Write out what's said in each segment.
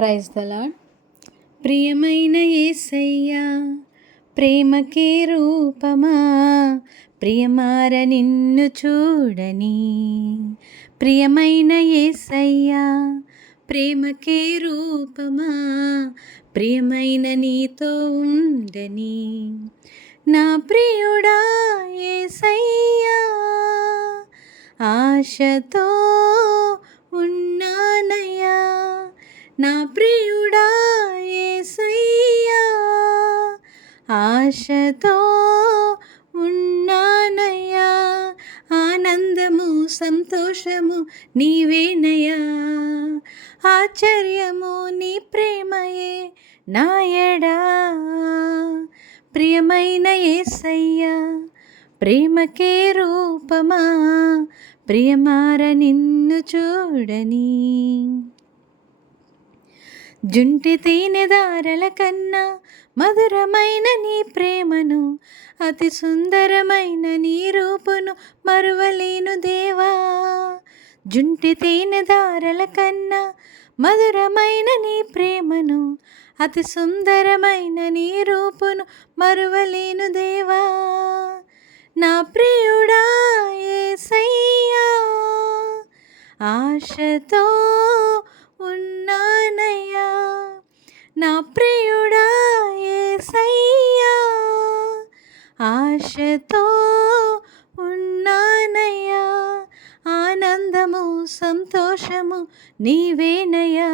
Praise the lord. ప్రియమైన యేసయ్యా, ప్రేమకే రూపమా, ప్రియమార నిన్ను చూడని. ప్రియమైన యేసయ్యా, ప్రేమకే రూపమా, ప్రియమైన నీతో ఉండని. నా ప్రియుడా యేసయ్యా, ఆశతో ఉన్నానయ్యా. నా ప్రియుడా యేసయ్యా, ఆశతో ఉన్నానయ్యా. ఆనందము సంతోషము నీవేనయ్యా, ఆశ్చర్యము నీ ప్రేమయే నాయడా. ప్రియమైన యేసయ్యా, ప్రేమకే రూపమా, ప్రియమార నిన్ను చూడని. జుంటి తేనె దారల కన్నా మధురమైన నీ ప్రేమను, అతి సుందరమైన నీ రూపును మరువలేను దేవా. జుంటి తేనె దారల కన్నా మధురమైన నీ ప్రేమను, అతి సుందరమైన నీ రూపును మరువలేను దేవా. నా ప్రియుడా యేసయ్యా, ఆశతో ఉన్నానయ్యా. నా ప్రియుడా యేసయ్యా, ఆశతో ఉన్నానయ్యా. ఆనందము సంతోషము నీవేనయ్యా,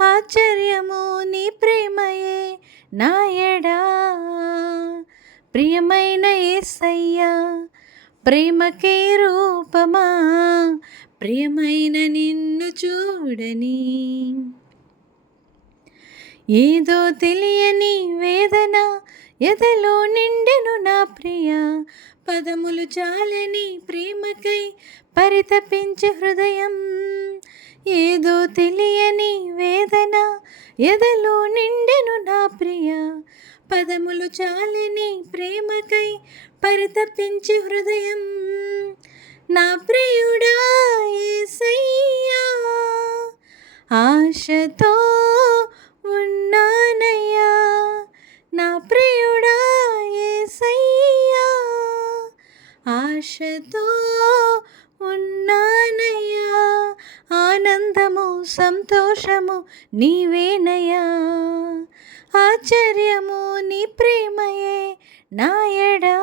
ఆశ్చర్యము నీ ప్రేమయే నాయడా. ప్రియమైన యేసయ్యా, ప్రేమకే రూపమా, ప్రియమైన నిన్ను చూడని. ఏదో తెలియని వేదన ఎదలో నిండెను నా ప్రియ, పదములు చాలని ప్రేమకై పరితపించే హృదయం. ఏదో తెలియని వేదన ఎదలో నిండెను నా ప్రియ, పదములు చాలని ప్రేమకై పరితపించే హృదయం. నా ప్రియుడా యేసయ్యా, ఆశతో ఉన్నానయ్యా. నా ప్రియుడా యేసయ్యా, ఆశతో ఉన్నానయ్యా. ఆనందము సంతోషము నీవేనయ్యా, ఆశ్చర్యము నీ ప్రేమయే నాయడా.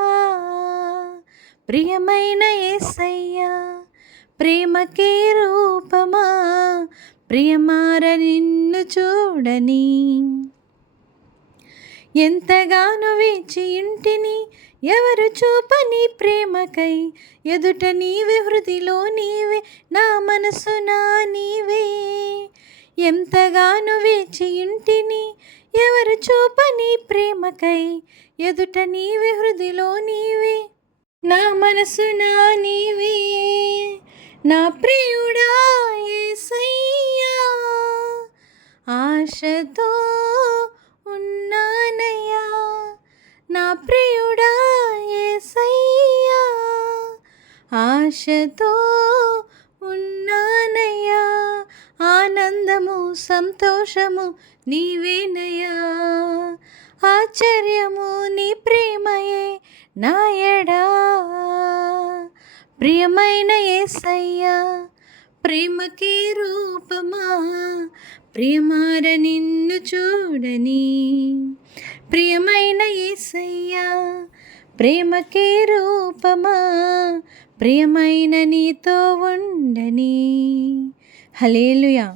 ప్రియమైన యేసయ్యా, ప్రేమకే రూపమా, ప్రియమార నిన్ను చూడని. ఎంతగానో వేచి ఇంటిని ఎవరు చూపని ప్రేమకై, ఎదుట నీవే హృదిలో నీవే నా మనసునా నీవే. ఎంతగానో వేచి ఇంటిని ఎవరు చూపని ప్రేమకై, ఎదుట నీవే హృదిలో నీవే నా మనసునా నీవే. నా ప్రియుడా యేసయ్యా, ఆశతో ఉన్నానయ్యా. నా ప్రియుడా యేసయ్యా, ఆశతో ఉన్నానయ్యా. ఆనందము సంతోషము నీవేనయ్యా, ఆశ్చర్యము నీ ప్రేమయే నాయడా. ప్రియమైన యేసయ్యా, ప్రేమకే రూపమా, ప్రియమార నిన్ను చూడని. ప్రియమైన యేసయ్యా, ప్రేమకే రూపమా, ప్రియమైన నీతో ఉండని. హల్లెలూయా.